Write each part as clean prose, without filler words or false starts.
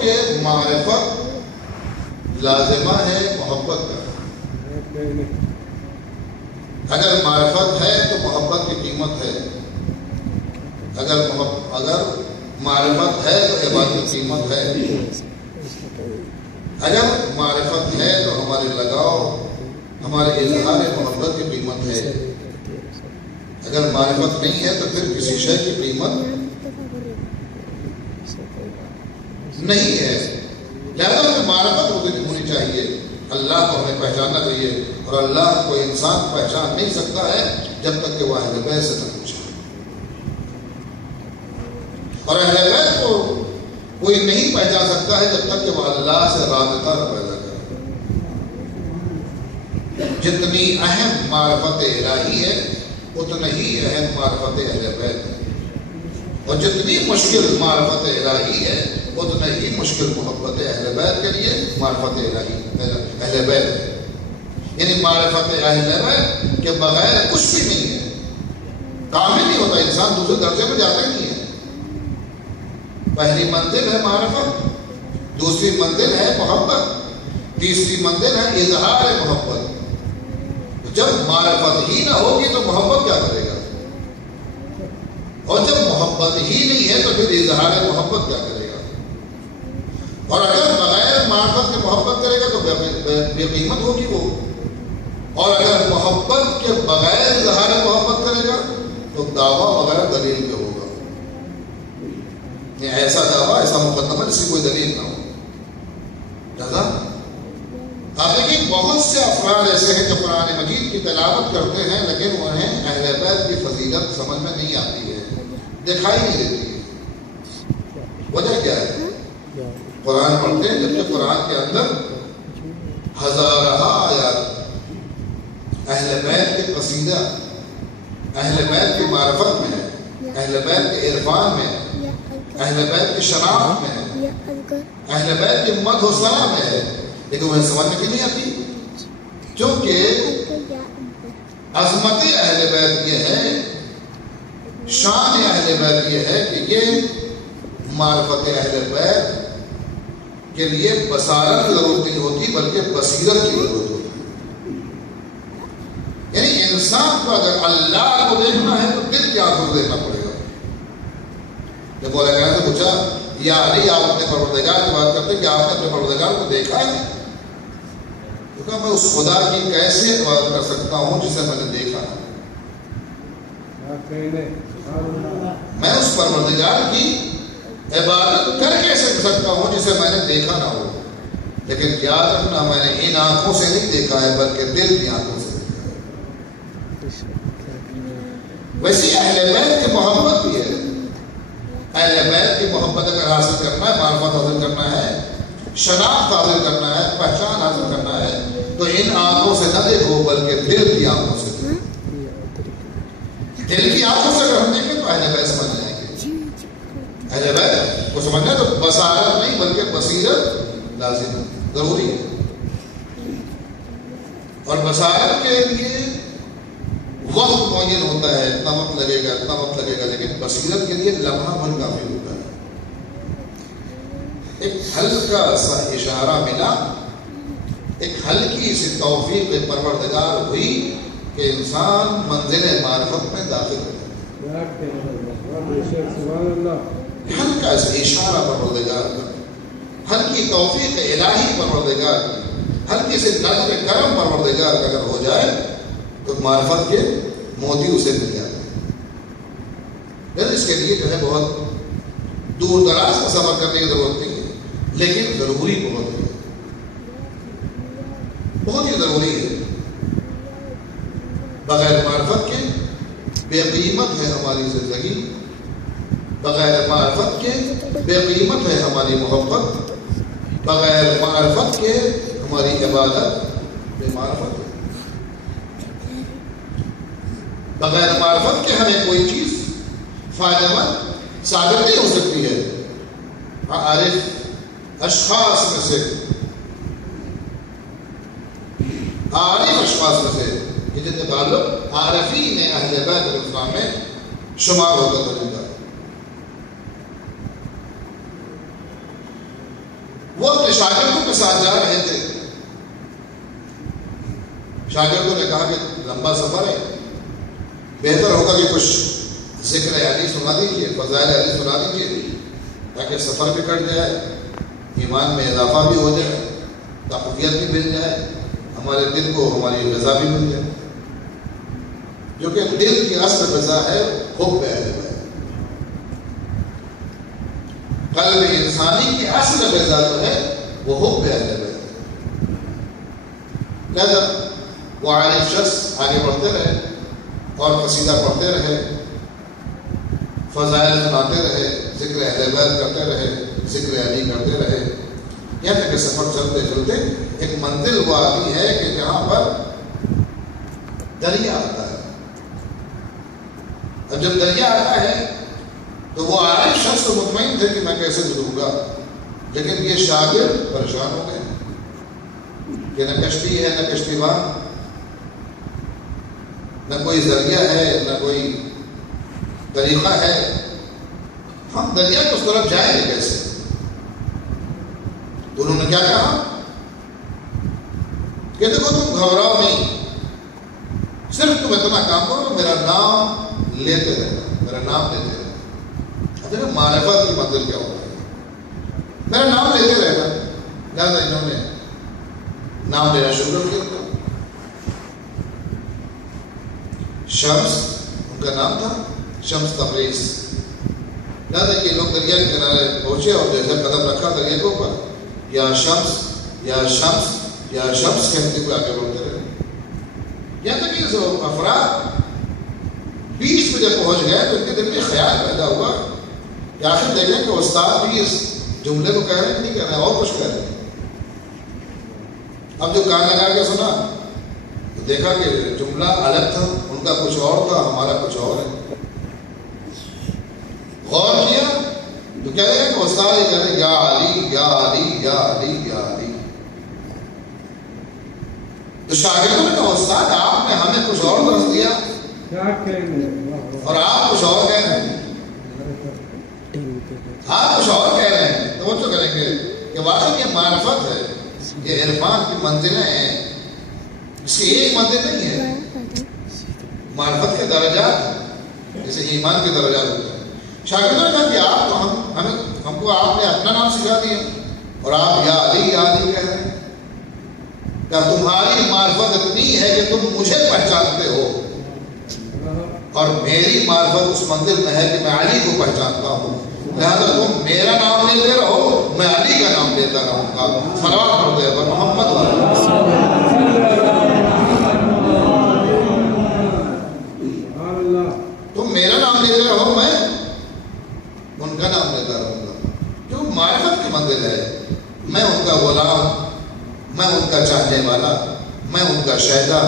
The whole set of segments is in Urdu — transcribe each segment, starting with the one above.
کہ معرفت لازمہ ہے محبت کا. اگر معرفت ہے تو محبت کی قیمت ہے. اگر معرفت ہے تو عبادت کی قیمت ہے. اگر معرفت ہے تو ہمارے لگاؤ، ہمارے اظہار محبت کی قیمت ہے. اگر معرفت نہیں ہے تو پھر کسی شے کی قیمت نہیں ہے. لہذا ہمیں معرفت ہونی چاہیے. اللہ کو ہمیں پہچاننا چاہیے، اور اللہ کو انسان پہچان نہیں سکتا ہے جب تک کہ وہ اہل بیت سے نہ پوچھے. اور اہل بیت کو کوئی نہیں پہچان سکتا ہے جب تک کہ وہ اللہ سے رابطہ نہ پیدا کرے. جتنی اہم معرفت الہی ہے اتنا ہی اہم معرفت اہل بیت ہے، اور جتنی مشکل معرفت الہی ہے اتنا ہی مشکل محبت اہل بیت کے لیے معرفت الہی اہل بیت ہے. یعنی معرفت اہل بیت کے بغیر کچھ بھی نہیں ہے. کامل نہیں ہوتا انسان، دوسرے درجے میں جاتا ہی نہیں ہے. پہلی منزل ہے معرفت، دوسری منزل ہے محبت، تیسری منزل ہے اظہار محبت. جب معرفت ہی نہ ہوگی تو محبت کیا کرے گا؟ اور جب محبت ہی نہیں ہے تو پھر اظہار محبت کیا کرے گا؟ اور اگر بغیر معرفت کے محبت کرے گا تو بے قیمت ہوگی وہ. اور اگر محبت کے بغیر اظہار محبت کرے گا تو دعویٰ بغیر دلیل پہ ہوگا. ایسا دعویٰ، ایسا مقدمہ جس کی کوئی دلیل نہ ہو. لہذا آپ دیکھیں بہت سے افراد ایسے ہیں جو قرآن مجید کی تلاوت کرتے ہیں لیکن انہیں اہل بیت کی فضیلت سمجھ میں نہیں آتی ہے، دکھائی نہیں دیتی ہے. وجہ کیا ہے؟ قرآن پڑھتے ہیں جبکہ قرآن کے اندر ہزارہ آیات اہل بیت کے قصیدہ، اہل بیت کی معرفت میں ہے، اہل بیت کے عرفان میں ہے، اہل بیت کی شناخت میں ہے، اہل بیت کی مدح و ثنا میں ہے، لیکن انہیں سمجھ میں کیوں نہیں آتی؟ کیونکہ عظمت اہل بیت یہ ہے، شان اہل بیت یہ ہے کہ یہ معرفت اہل بیت کے لیے بصارت کی ضرورت نہیں ہوتی بلکہ بصیرت کی ضرورت ہوتی ہے. یعنی انسان کو اگر اللہ کو دیکھنا ہے تو دل کی آنکھوں سے دیکھنا پڑے گا. جب مولا کہنے سے پوچھا یا علی آپ اپنے پروردگار کی بات کرتے ہیں کہ آپ نے اپنے پروردگار کو دیکھا ہے؟ تو کہا میں اس خدا کی کیسے عبادت کر سکتا ہوں جسے میں نے دیکھا ہے؟ میں اس پروردگار کی عبادت کر کیسے سکتا ہوں جسے میں نے دیکھا نہ ہو؟ لیکن یاد رکھنا میں نے ان آنکھوں سے نہیں دیکھا ہے بلکہ دل کی آنکھوں سے دیکھا ہے. ویسی اہل بیت کی محبت بھی ہے. اہل بیت کی محبت اگر حاصل کرنا ہے، معرفت حاصل کرنا ہے، شناخت حاصل کرنا ہے، پہچان حاصل کرنا ہے تو ان آنکھوں سے نہ دیکھو بلکہ دل کی آنکھوں سے دیکھو. دل کی آنکھوں سے اگر ہم دیکھیں تو اہل بیت سمجھ جائیں گے. اہل بیت کو سمجھنا تو بصارت نہیں بلکہ بصیرت لازم ہے، ضروری ہے. اور بصارت کے لیے وقت معین ہوتا ہے، اتنا وقت لگے گا اتنا وقت لگے گا، لیکن بصیرت کے لیے لمحہ بھر کافی ہوتا ہے. ایک ہلکا سا اشارہ ملا، ایک ہلکی سی توفیق پروردگار ہوئی کہ انسان منزل معرفت میں داخل ہو جائے. ہلکا سا اشارہ پروردگار کا، ہلکی توفیق الہی پروردگار کی، ہلکی سی نظر کرم پروردگار کا اگر ہو جائے تو معرفت کے موتی اسے مل جاتے ہیں. لیکن اس کے لیے جو ہے بہت دور دراز کا سفر کرنے کی ضرورت نہیں ہے، لیکن ضروری بہت ہے، بہت ہی ضروری ہے. بغیر معرفت کے بے قیمت ہے ہماری زندگی، بغیر معرفت کے بے قیمت ہے ہماری محبت، بغیر معرفت کے ہماری عبادت بے معرفت ہے. بغیر معرفت کے ہمیں کوئی چیز فائدہ مند ثابت نہیں ہو سکتی ہے. عارف اشخاص میں سے جن کا تعلق عارفین اہل بیت الاسلام میں شمار ہوتا طریقہ. وہ اپنے شاگردوں کے ساتھ جا رہے تھے. شاگردوں نے کہا کہ لمبا سفر ہے، بہتر ہوگا کہ کچھ ذکر علی سنا دیجیے، فضائل علی سنا دیجیے، تاکہ سفر بھی کٹ جائے، ایمان میں اضافہ بھی ہو جائے، تقویت بھی مل جائے، ہمارے دل کو ہماری غذا بھی مل جائے. جو کہ دل کی اصل غذا ہے حب اہل بیت. قلب انسانی کی اصل غذا جو ہے وہ حب اہل بیت. لہذا وہ عالم شخص آگے بڑھتے رہے اور قصیدہ پڑھتے رہے، فضائل سناتے رہے، ذکر اہل بیت کرتے رہے، ذکر علی کرتے رہے، یہاں تک کہ سفر چلتے چلتے ایک منزل وہ آتی ہے کہ جہاں پر دریا آتا ہے. اب جب دریا آتا ہے تو وہ عارف شخص تو مطمئن تھے کہ میں کیسے گزروں گا، لیکن یہ شاگرد پریشان ہو گئے کہ نہ کشتی ہے، نہ کشتی بان، نہ کوئی ذریعہ ہے، نہ کوئی طریقہ ہے، ہم دریا کو اس طرف جائیں گے کیسے؟ تو انہوں نے کیا کہا کہ دیکھو تم گھبراؤ نہیں، صرف تم اتنا کام کرو، میرا نام لیتے رہنا، میرا نام لیتے رہنا. اب معرفت کی منزل کیا ہوتا ہے؟ میرا نام لیتے رہنا. لہٰذا انہوں نے نام لینا شروع کر دیا. شمس ان کا نام تھا، شمس تبریز. لہٰذا کہ لوگ دریا کے کنارے پہنچے اور جیسا قدم رکھا دریا کے اوپر، یا شمس یا شمس یا شمس کہتے ہوئے آگے بڑھتے رہے. یہاں تک کہ افراد بیچ میں جب پہنچ گئے تو ان کے دل میں خیال پیدا ہوا کہ آخر دیکھیں کہ استاد بھی اس جملے کو کہہ رہے ہیں، نہیں کہہ رہے ہیں، اور کچھ کہہ رہے ہیں. اب جو کان لگا کے سنا تو دیکھا کہ جملہ الگ تھا، ان کا کچھ اور تھا، ہمارا کچھ اور ہے. غور کیا تو کیا دیکھا کہ استاد یہ کہہ رہے ہیں یا علی یا علی یا علی یا علی. تو شاگردوں نے کہا استاد آپ نے ہمیں کچھ اور درس دیا اور آپ کچھ اور کہہ رہے ہیں، آپ کچھ اور کہہ رہے ہیں. توجہ کریں گے کہ واقعی یہ معرفت ہے، یہ عرفان کی منزلیں ہیں. اس کی ایک منزل نہیں ہے، معرفت کے درجات جیسے ایمان کے درجات ہوتے ہیں. شاگردوں نے کہا کہ آپ تو ہم کو آپ نے اپنا نام سکھا دیا اور آپ یا علی یا علی کہہ رہے ہیں. کیا تمہاری معرفت اتنی ہے کہ تم مجھے پہچانتے ہو، اور میری معرفت اس منزل میں ہے کہ میں علی کو پہچانتا ہوں. لہذا تم میرا نام لیتے رہو، میں علی کا نام لیتا رہوں گا. صلوات پڑھتے ہیں پر محمد تم میرا نام لیتے رہو، میں ان کا نام لیتا رہوں گا. جو معرفت کی منزل ہے، میں ان کا غلام، میں ان کا چاہنے والا، میں ان کا شہدا،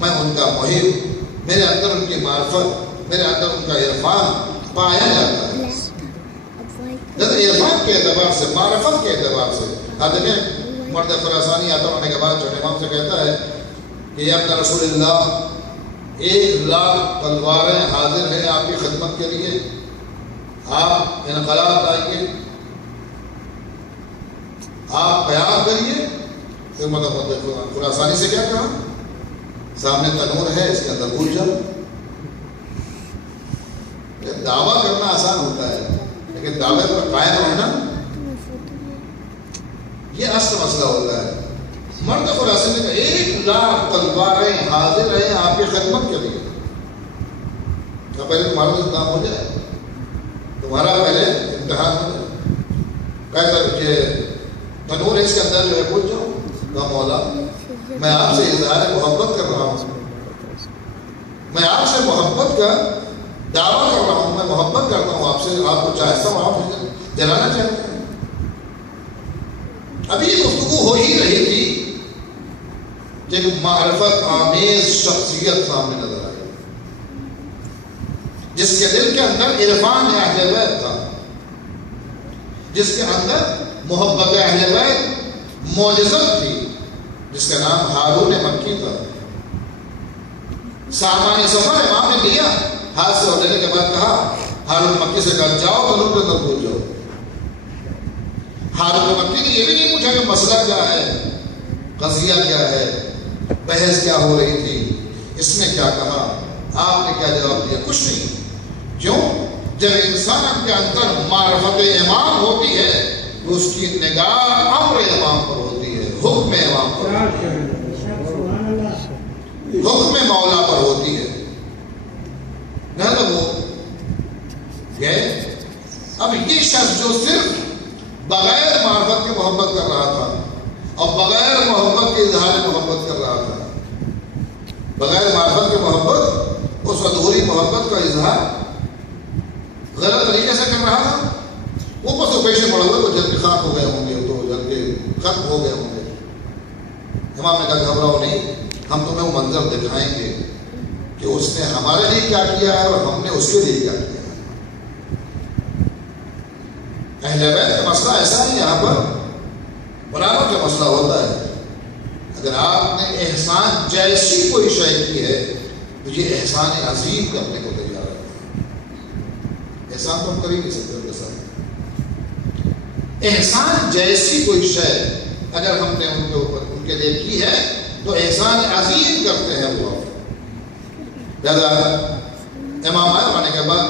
میں ان کا محب. میرے اندر ان کی معرفت، میرے اندر ان کا عرفان پایا جاتا ہے. جیسے عرفان کے اعتبار سے، معرفت کے اعتبار سے آپ دیکھیں مرد خراسانی آتا ہونے کے بعد چھوٹے امام سے کہتا ہے کہ یا ابن رسول اللہ 1,00,000 تلواریں حاضر ہیں آپ کی خدمت کے لیے، آپ انقلاب لائیے، آپ قیام کریے. تو مطلب خراسانی سے کیا کہا؟ سامنے تنور ہے، اس کے اندر گھس جاؤ. دعویٰ کرنا آسان ہوتا ہے لیکن دعوے پر قائم رہنا یہ اصل مسئلہ ہوتا ہے. مرد خراسانی نے کہا 1,00,000 تلواریں حاضر ہیں آپ کی خدمت کے لیے. پہلے تمہارا انتخاب ہو جائے، تمہارا پہلے امتحان ہو جائے. کہتا یہ تنور ہے، اس کے اندر جو ہے گھس جاؤ. کہا مولا میں آپ سے اظہار محبت کر رہا ہوں، میں آپ سے محبت کا دعویٰ کر رہا ہوں، میں محبت کرتا ہوں آپ سے، آپ کو چاہتا ہوں، آپ مجھے جلانا چاہتے ہیں. ابھی یہ گفتگو ہو ہی رہی تھی کہ ایک معرفت آمیز شخصیت سامنے نظر آئی جس کے دل کے اندر عرفان اہل بیت تھا، جس کے اندر محبت اہل بیت معجزت تھی، جس کا نام ہارون مکی تھا. سامان سفر امام نے لیا، ہاتھ سے لینے کے بعد کہا، ہارون مکی سے کہا جاؤ تنور کے اندر گھس جاؤ. ہارون مکی نے یہ بھی نہیں پوچھا کہ مسئلہ کیا ہے، قضیہ کیا ہے، بحث کیا ہو رہی تھی، اس نے کیا کہا، آپ نے کیا جواب دیا؟ کچھ نہیں۔ کیوں؟ جب انسان کے اندر معرفت امام ہوتی ہے تو اس کی نگاہ امر امام پر ہوتی ہے، حکم امام پر ہوتی ہے، حکم مولا پر ہوتی ہے۔ نہ تو وہ گئے۔ اب یہ شخص جو صرف بغیر معرفت کے محبت کر رہا تھا اور بغیر محبت کے اظہار محبت کر رہا تھا، بغیر معرفت کے محبت، اس ادھوری محبت کا اظہار غلط طریقے سے کر رہا تھا، وہ بس وہ پیشے پڑا ہوا، وہ جلدی خاک ہو گئے ہوں گے، تو جلدی ختم ہو گئے ہوں گے۔ امام نے کہا گھبراؤ نہیں، ہم تمہیں وہ منظر دکھائیں گے کہ اس نے ہمارے لیے کیا کیا ہے اور ہم نے اس کے لیے کیا کیا ہے۔ اہل بیت کا مسئلہ ایسا ہے، یہاں پر برابر کا مسئلہ ہوتا ہے۔ اگر آپ نے احسان جیسی کوئی شے کی ہے تو یہ احسان عظیم کرنے کو تیار ہے۔ احسان تو ہم کر ہی نہیں سکتے ان کے ساتھ۔ احسان جیسی کوئی شے اگر ہم نے ان کے اوپر ان کے لیے کی ہے تو احسان عظیم کرتے ہیں وہ۔ لہذا امام آئے، آنے کے بعد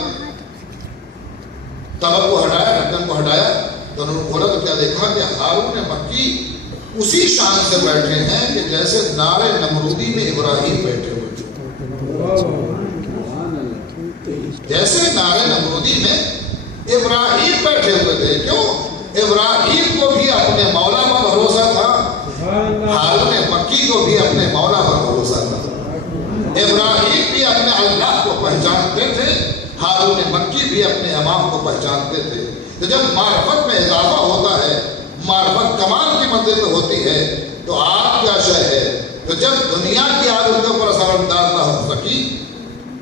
تبر کو ہٹایا، ڈھکن کو ہٹایا تو انہوں نے کھولا تو کیا دیکھا کہ ہارون مکی اسی شان سے بیٹھے ہیں کہ جیسے نار نمرودی میں ابراہیم بیٹھے ہوئے تھے، جیسے نار نمرودی میں ابراہیم بیٹھے ہوئے تھے۔ کیوں؟ ابراہیم کو بھی اپنے مولا پر بھروسہ تھا، ہارون مکی کو بھی اپنے مولا پر بھروسہ تھا۔ ابراہیم بھی اپنے اللہ کو پہچانتے تھے، ہارون مکی بھی اپنے امام کو پہچانتے تھے۔ تو جب معرفت میں اضافہ ہوتا ہے، معرفت کمال کی منزل میں ہوتی ہے، تو آپ کیا شے ہے؟ تو جب دنیا کی آگ ان کے اوپر